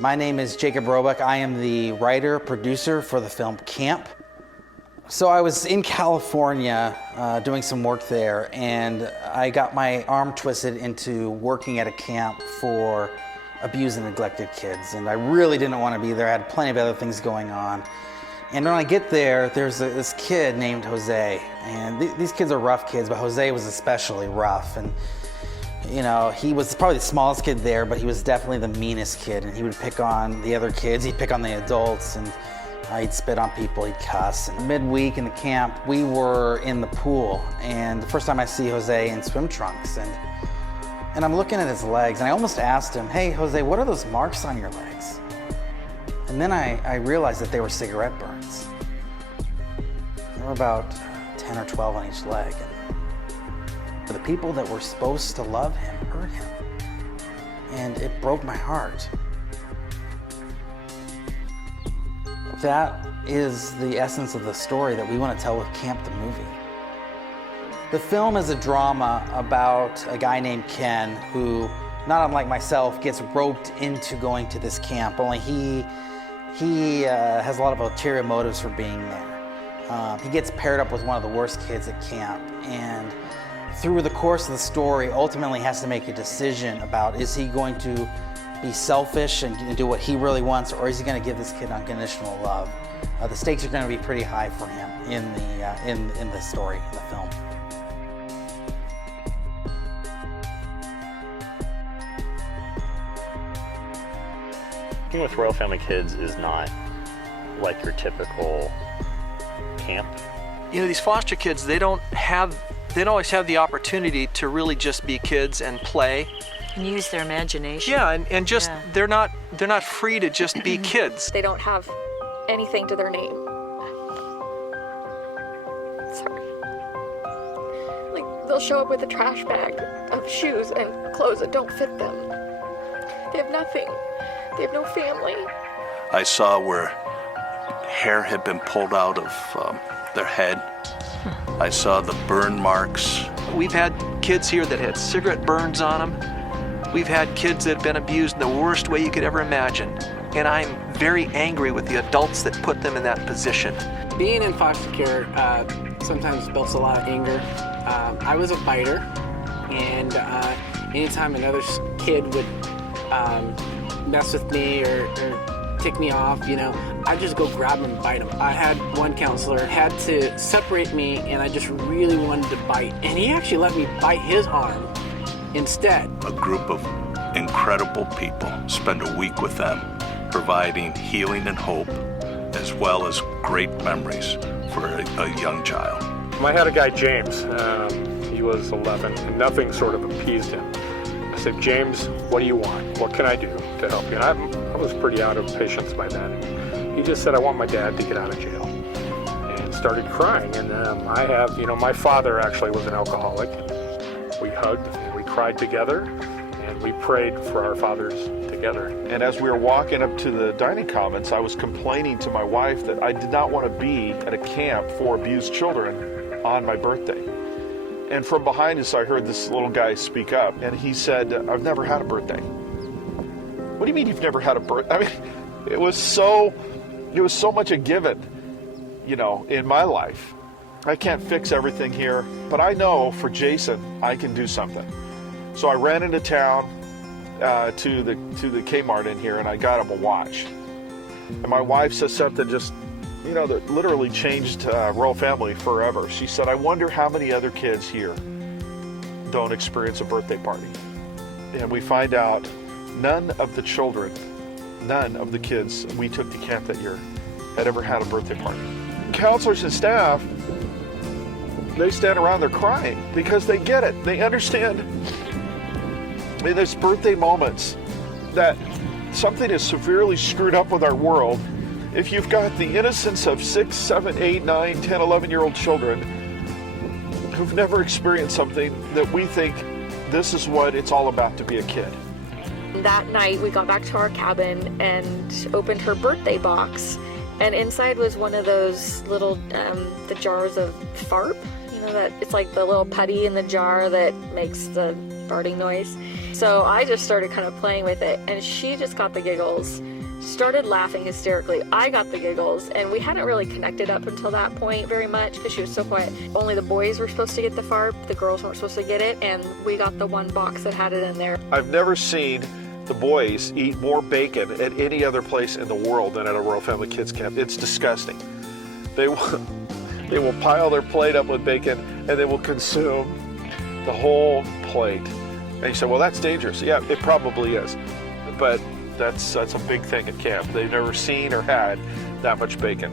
My name is Jacob Roebuck. I am the writer, producer for the film Camp. So I was in California doing some work there, and I got my arm twisted into working at a camp for abused and neglected kids, and I really didn't want to be there. I had plenty of other things going on. And when I get there, there's this kid named Jose, and these kids are rough kids, but Jose was especially rough. And you know, he was probably the smallest kid there, but he was definitely the meanest kid, and he would pick on the other kids, he'd pick on the adults, and he'd spit on people, he'd cuss. And midweek in the camp, we were in the pool, and the first time I see Jose in swim trunks, and I'm looking at his legs, and I almost asked him, hey, Jose, what are those marks on your legs? And then I realized that they were cigarette burns. There were about 10 or 12 on each leg. And the people that were supposed to love him hurt him. And it broke my heart. That is the essence of the story that we want to tell with Camp the movie. The film is a drama about a guy named Ken who, not unlike myself, gets roped into going to this camp, only he has a lot of ulterior motives for being there. He gets paired up with one of the worst kids at camp, and through the course of the story, ultimately has to make a decision about, is he going to be selfish and do what he really wants, or is he going to give this kid unconditional love? The stakes are going to be pretty high for him in the story, in the film. Working with Royal Family Kids is not like your typical camp. You know, these foster kids, they don't always have the opportunity to really just be kids and play. And use their imagination. Yeah, and just, they're not free to just be kids. They don't have anything to their name. Sorry. Like, they'll show up with a trash bag of shoes and clothes that don't fit them. They have nothing. They have no family. I saw where hair had been pulled out of their head. I saw the burn marks. We've had kids here that had cigarette burns on them. We've had kids that have been abused in the worst way you could ever imagine. And I'm very angry with the adults that put them in that position. Being in foster care sometimes builds a lot of anger. I was a fighter, and anytime another kid would mess with me or tick me off, you know, I just go grab him and bite him. I had one counselor had to separate me, and I just really wanted to bite, and he actually let me bite his arm instead. A group of incredible people, spend a week with them, providing healing and hope, as well as great memories for a young child. I had a guy, James. He was 11, and nothing sort of appeased him. I said, James, what do you want? What can I do to help you? And I was pretty out of patience by then. He just said, I want my dad to get out of jail. And started crying. And I have, you know, my father actually was an alcoholic. We hugged and we cried together, and we prayed for our fathers together. And as we were walking up to the dining commons, I was complaining to my wife that I did not want to be at a camp for abused children on my birthday. And from behind us, I heard this little guy speak up, and he said, I've never had a birthday. What do you mean you've never had a birthday? I mean, it was so much a given, you know, in my life. I can't fix everything here, but I know for Jason, I can do something. So I ran into town to the Kmart in here, and I got him a watch. And my wife says something just, you know, that literally changed Royal Family forever. She said, I wonder how many other kids here don't experience a birthday party. And we find out none of the children, none of the kids we took to camp that year had ever had a birthday party. Counselors and staff, they stand around there crying because they get it. They understand in those birthday moments that something is severely screwed up with our world. If you've got the innocence of 6, 7, 8, 9, 10, 11-year-old children who've never experienced something that we think this is what it's all about to be a kid. That night, we got back to our cabin and opened her birthday box. And inside was one of those little, the jars of FARP, You know that it's like the little putty in the jar that makes the farting noise. So I just started kind of playing with it, and she just got the giggles, started laughing hysterically. I got the giggles, and we hadn't really connected up until that point very much because she was so quiet. Only the boys were supposed to get the fart, the girls weren't supposed to get it, and we got the one box that had it in there. I've never seen the boys eat more bacon at any other place in the world than at a Royal Family Kids Camp. It's disgusting. They will pile their plate up with bacon, and they will consume the whole plate. And you say, well, that's dangerous. Yeah, it probably is. But that's a big thing at camp. They've never seen or had that much bacon.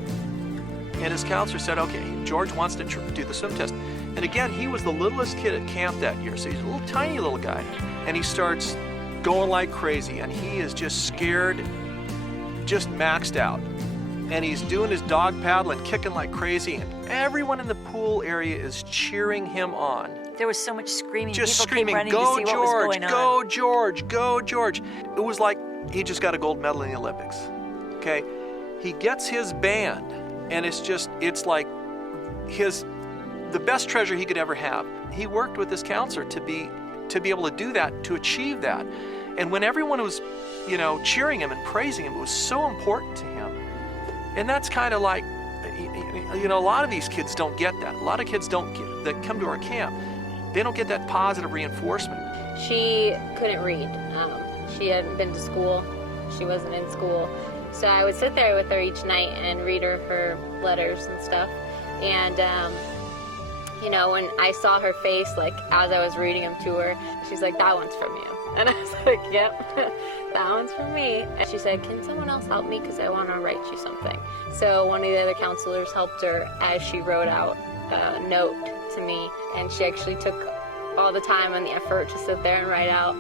And his counselor said, okay, George wants to do the swim test. And again, he was the littlest kid at camp that year, so he's a little tiny little guy. And he starts going like crazy, and he is just scared, just maxed out. And he's doing his dog paddle and kicking like crazy, and everyone in the pool area is cheering him on. There was so much screaming. Just People screaming, came running go to see what was George, going on. go George, go George. It was like he just got a gold medal in the Olympics, okay? He gets his band, and it's like the best treasure he could ever have. He worked with this counselor to be able to do that, to achieve that. And when everyone was, cheering him and praising him, it was so important to him. And that's kind of like, a lot of these kids don't get that. A lot of kids that come to our camp, they don't get that positive reinforcement. She couldn't read. She hadn't been to school. She wasn't in school. So I would sit there with her each night and read her letters and stuff. And, when I saw her face, like, as I was reading them to her, she's like, that one's from you. And I was like, yep, that one's from me. And she said, can someone else help me? Because I want to write you something. So one of the other counselors helped her as she wrote out a note to me. And she actually took all the time and the effort to sit there and write out,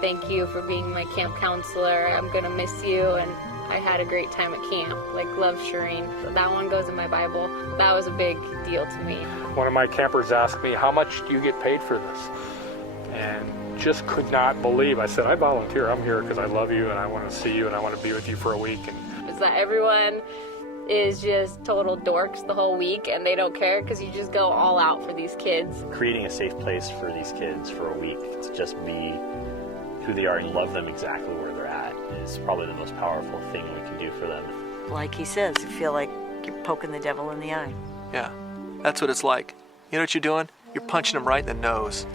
thank you for being my camp counselor. I'm going to miss you. And I had a great time at camp. Like, love Shireen. That one goes in my Bible. That was a big deal to me. One of my campers asked me, how much do you get paid for this? And just could not believe. I said, I volunteer. I'm here because I love you and I want to see you and I want to be with you for a week. And is that everyone is just total dorks the whole week and they don't care because you just go all out for these kids. Creating a safe place for these kids for a week to just be who they are and love them exactly where they're at is probably the most powerful thing we can do for them. Like he says, you feel like you're poking the devil in the eye. Yeah, that's what it's like. You know what you're doing? You're punching him right in the nose.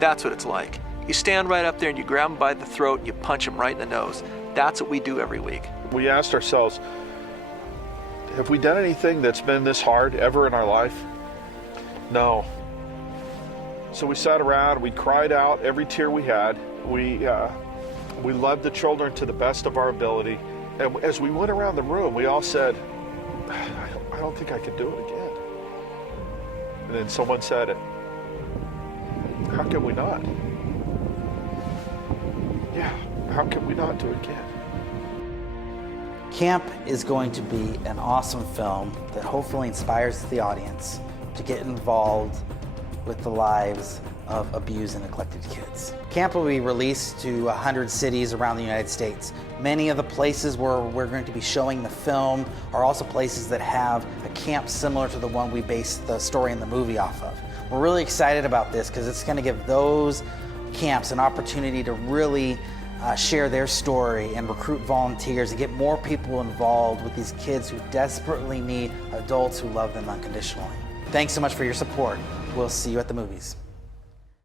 That's what it's like. You stand right up there and you grab him by the throat and you punch him right in the nose. That's what we do every week. We asked ourselves, have we done anything that's been this hard ever in our life? No. So we sat around, we cried out every tear we had. We loved the children to the best of our ability. And as we went around the room, we all said, I don't think I could do it again. And then someone said it. How can we not? Yeah, how can we not do it again? Camp is going to be an awesome film that hopefully inspires the audience to get involved with the lives of abused and neglected kids. Camp will be released to 100 cities around the United States. Many of the places where we're going to be showing the film are also places that have a camp similar to the one we based the story in the movie off of. We're really excited about this because it's going to give those camps an opportunity to really share their story and recruit volunteers and get more people involved with these kids who desperately need adults who love them unconditionally. Thanks so much for your support. We'll see you at the movies.